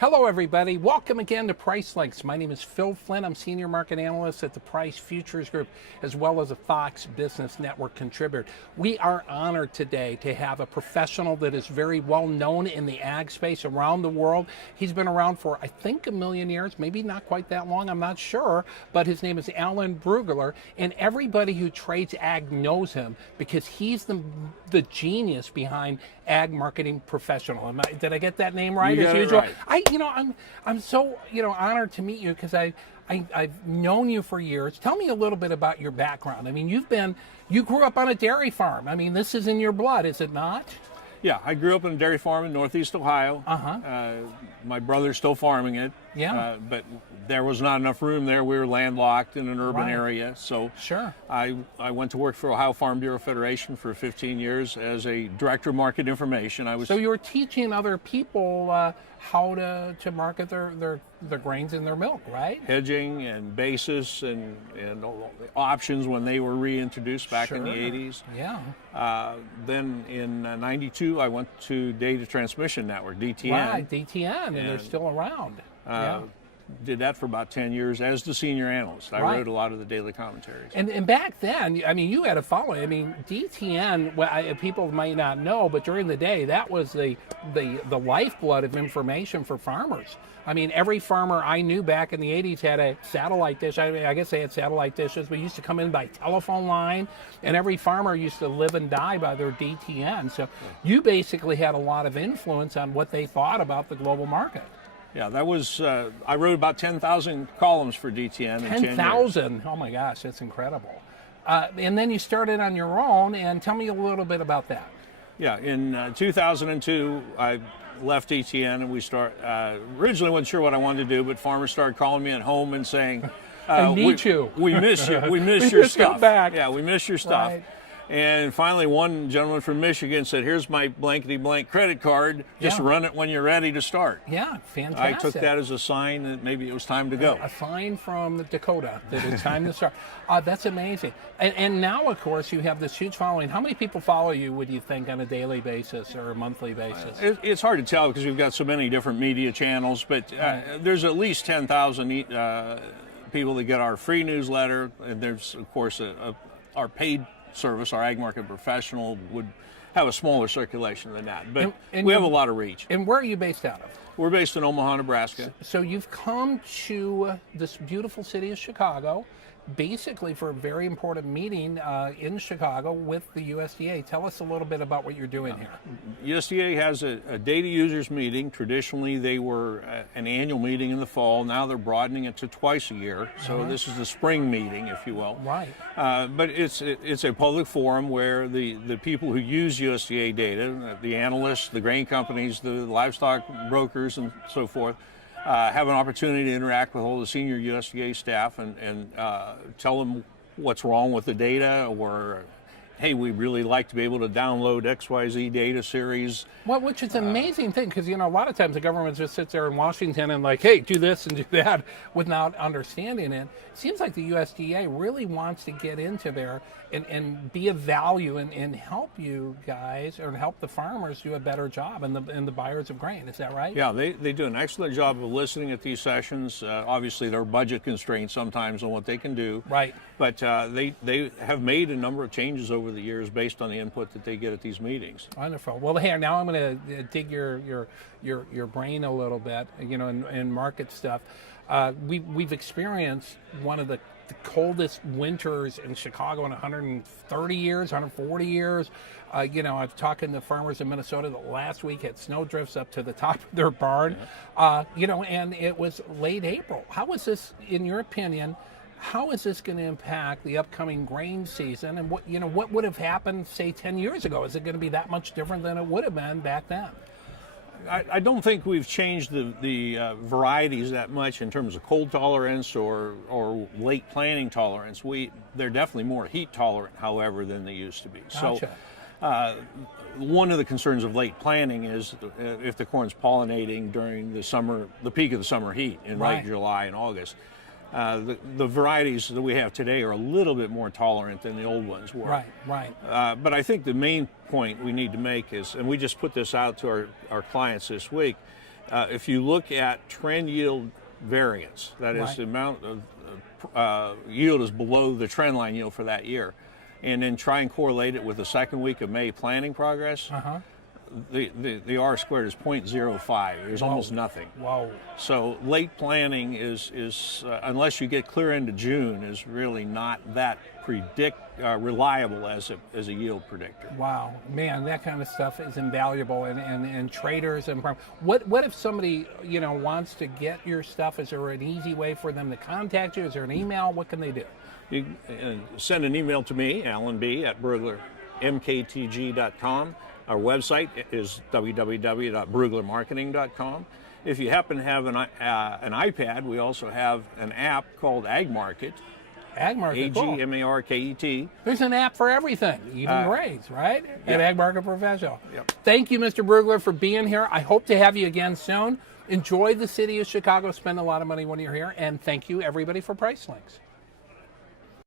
Hello, everybody. Welcome again to Price Links. My name is Phil Flynn. I'm Senior Market Analyst at the Price Futures Group, as well as a Fox Business Network contributor. We are honored today to have a professional that is very well known in the ag space around the world. He's been around for, I think, a million years, maybe not quite that long, I'm not sure, but his name is Alan Brugler, and everybody who trades ag knows him because he's the genius behind Ag Marketing Professional. Did I get that name right? You got as usual? it right. I'm so honored to meet you because I've known you for years. Tell me a little bit about your background. I mean, you grew up on a dairy farm. I mean, this is in your blood, is it not? Yeah, I grew up in a dairy farm in Northeast Ohio. My brother's still farming it. Yeah. But there was not enough room there. We were landlocked in an urban Right. area. So Sure. I went to work for Ohio Farm Bureau Federation for 15 years as a director of market information. So you were teaching other people how to market their grains and their milk, right? hedging and basis and options when they were reintroduced back in the Sure. 80s. Yeah. Then in 92, I went to Data Transmission Network, DTN. Right, DTN, and they're And, still around. Yeah. Did that for about 10 years as the senior analyst. I Right. wrote a lot of the daily commentaries. And back then, I mean, you had a following. I mean, DTN, people might not know, but during the day, that was the lifeblood of information for farmers. I mean, every farmer I knew back in the 80s had a satellite dish. I guess they had satellite dishes, but used to come in by telephone line, and every farmer used to live and die by their DTN. So you basically had a lot of influence on what they thought about the global market. Yeah, that was, I wrote about 10,000 columns for DTN in 10 years. 10,000. Oh my gosh, that's incredible. And then you started on your own, and tell me a little bit about that. Yeah, in 2002, I left DTN and we originally wasn't sure what I wanted to do, but farmers started calling me at home and saying, I need you. We miss you. We miss We your miss you stuff. back. Yeah, we miss your stuff. Right. And finally, one gentleman from Michigan said, "Here's my blankety-blank credit card. Just Yeah. run it when you're ready to start." Yeah, I fantastic. took that as a sign that maybe it was time to go. A sign from Dakota that it's time to start. That's amazing. And now, of course, you have this huge following. How many people follow you, would you think, on a daily basis or a monthly basis? It's hard to tell because we've got so many different media channels, but there's at least 10,000 people that get our free newsletter, and there's, of course, our paid service, our Ag Market Professional, would have a smaller circulation than that. But And we have a lot of reach. And where are you based out of? We're based in Omaha, Nebraska. So you've come to this beautiful city of Chicago, basically for a very important meeting in Chicago with the USDA. Tell us a little bit about what you're doing here. USDA has a data users meeting. Traditionally, they were an annual meeting in the fall. Now they're broadening it to twice a year. So this is the spring meeting, if you will. Right. But it's a public forum where the people who use USDA data, the analysts, the grain companies, the livestock brokers, and so forth, have an opportunity to interact with all the senior USDA staff and tell them what's wrong with the data, or, hey, we'd really like to be able to download XYZ data series. Well, which is an amazing thing because, a lot of times the government just sits there in Washington and like, hey, do this and do that without understanding it. It seems like the USDA really wants to get into there and be of value and help you guys or help the farmers do a better job and the buyers of grain. Is that right? Yeah, they do an excellent job of listening at these sessions. Obviously, there are budget constraints sometimes on what they can do. Right. But they have made a number of changes over the years based on the input that they get at these meetings. Wonderful. Well, here now I'm going to dig your brain a little bit, in market stuff. We've experienced one of the coldest winters in Chicago in 130 years, 140 years. I've talked to farmers in Minnesota that last week had snow drifts up to the top of their barn, and it was late April. How is this, in your opinion? How is this going to impact the upcoming grain season, and what would have happened, say, 10 years ago? Is it going to be that much different than it would have been back then? I don't think we've changed the varieties that much in terms of cold tolerance or late planting tolerance. They're definitely more heat tolerant, however, than they used to be. Gotcha. So one of the concerns of late planting is if the corn's pollinating during the peak of the summer heat in Right. late July and August. The varieties that we have today are a little bit more tolerant than the old ones were. Right. But I think the main point we need to make is, and we just put this out to our clients this week, If you look at trend yield variance, that is Right. the amount of yield is below the trend line yield for that year, and then try and correlate it with the second week of May planning progress, the R squared is 0.05. There's almost nothing. Whoa. So late planning is unless you get clear into June, is really not that reliable as a yield predictor. Wow, man, that kind of stuff is invaluable, and traders and what if somebody wants to get your stuff? Is there an easy way for them to contact you? Is there an email? What can they do? You can send an email to me, Alan B. at BruglerMKTG.com. Our website is www.bruglermarketing.com. If you happen to have an iPad, we also have an app called Ag Market. Ag Market, cool. AGMARKET. There's an app for everything, even grades, right? At Ag Market Professional. Yep. Thank you, Mr. Brugler, for being here. I hope to have you again soon. Enjoy the city of Chicago. Spend a lot of money when you're here. And thank you, everybody, for Price Links.